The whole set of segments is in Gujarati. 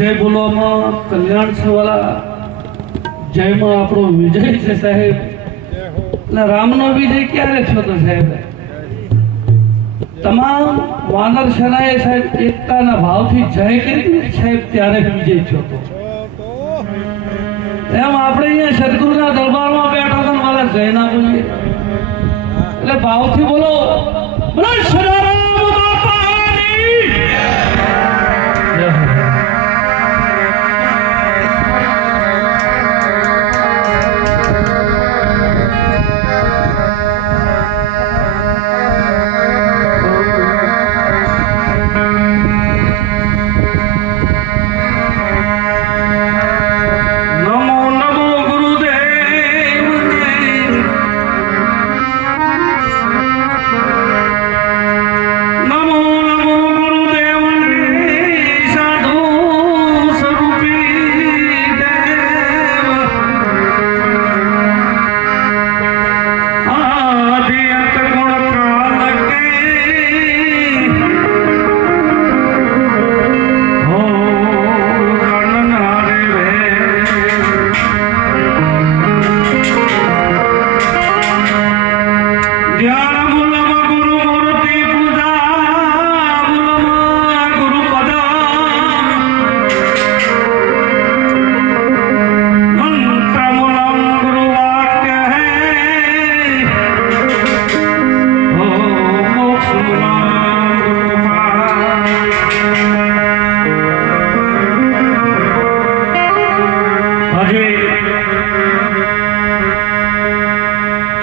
जय बोलो में कल्याण से वाला जय में आपरो विजय से साहेब ना राम नो विजय क्यारे छो तो साहेब तमाम वानर सेनाए साहेब एकता ना भाव थी जय करी साहेब त्यारे विजय छो तो एम आपणे अहींया सद्गुरुना दरबारमां बैठा था वाला जय ना बोलीए એટલે ભાવથી બોલો બોલો સદારામ બાપાની જય હો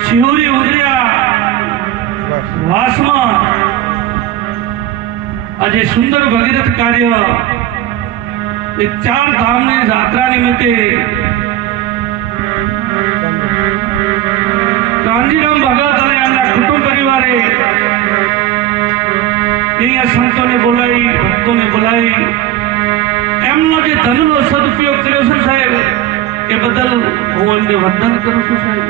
શિહોરી ઉદર્યા વાસમાં આજે સુંદર ભગીરથ કાર્ય એક 4 ધામની યાત્રા નિમિત્તે કાંજીરામ ભગત અને એમના કુટુંબ પરિવારે અહીંયા સંતોને બોલાવી ભક્તોને બોલાવી એમનો જે ધનનો સદુપયોગ કર્યો છે સાહેબ એ બદલ હું એમને વંદન કરું છું સાહેબ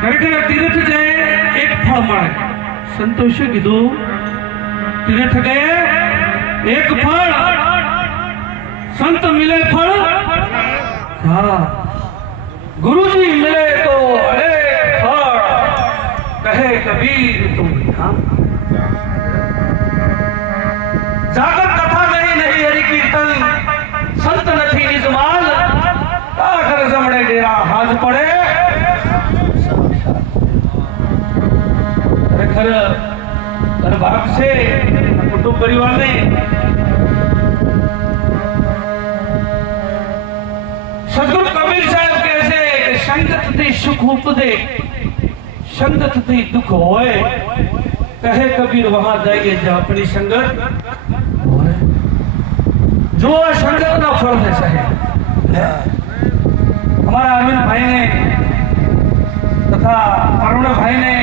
ખરેખર તીર્થ જાય એક ફળ મળે સંતોષે કીધું તીર્થ ગયે એક ફળ સંત મિલે ફળ હા गुरुजी मिले तो अनेक फल कहे कबीर तुम जागत कथा नहीं नहीं हरि कीर्तन संत नहीं निजमाल आखर जमणे डेरा हाथ पड़े खर भाग से कुटुंब परिवार ने सदगुरु कबीर साहब कैसे संगत थी सुख उपदे संगत थी दुख होए कहे कबीर वहां जाइए जहां अपनी संगत जो संगत ना फल है साहेब हमारा अरविंद भाई ने तथा अरुण भाई ने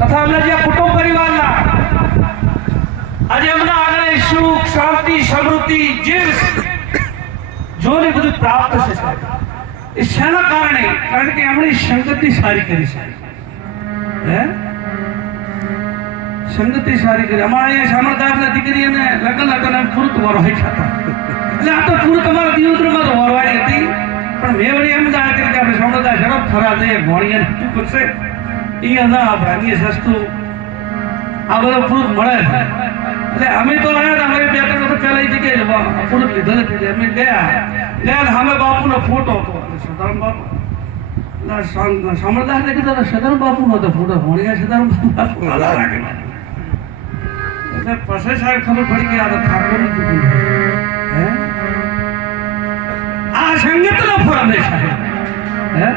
तथा हमने जो कुटुंब परिवार ना आज हमने आगे सुख शांति समृद्धि जीव जो ने બધું પ્રાપ્ત છે સાહેબ એ શેના કારણે કારણ કે આપણે સંગતિ સારી કરી સાહેબ હે સંગતિ સારી કરી અમારા અહીંયા સામરદાસના દીકરીને લગ્ન હતા ને ફૂરત વરવાઈ થતા એટલે આ તો ફૂરત અમારા દિવસમાં તો વરવાઈ હતી પણ મેં વળી એમ જાણ કરી કે આપણે સામરદાસ ઝડપ ખરા દે ભણીએ શું કરશે અહીંયા ના ભાગીએ સસ્તું આ બધો ફૂરત મળે એટલે અમે તો આવ્યા અમારે 2-3 વખત પહેલા એ જગ્યાએ ફૂરત લીધો નથી અમે ગયા સામે બાપુનો ફોટો હતો સદારામ બાપુ સામરદાસ ને કીધું સદારામ બાપુ નો હતો ફોટો ભણ્યા સદારામ બાપુ એટલે પછી સાહેબ ખબર પડી કે આ તો ઠાકોર હે આ સંગત નો ફળ છે સાહેબ હે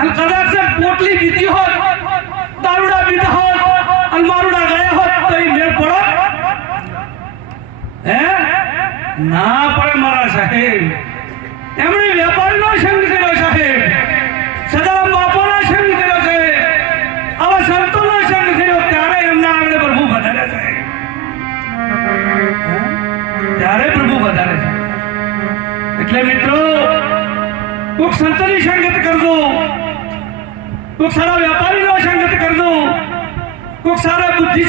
અને કદાચ પોટલી દીધી હોત દારૂડા પીધા હોત અને મારુડા ગયા હોત તો એ મેળ પડો હે ના પડે મારા સાહેબ એમણે વેપારીનો સંગ કર્યો સાહેબ સદારામ બાપાનો સંગ કર્યો છે આવા સંતોનો સંગ કર્યો ત્યારે એમના આગળ પ્રભુ વધારે સાહેબ ત્યારે પ્રભુ વધારે છે એટલે મિત્રો કોક સંતની સંગત કરજો કોક સારા વેપારીનો સંગત કરજો કોક સારા બુદ્ધિ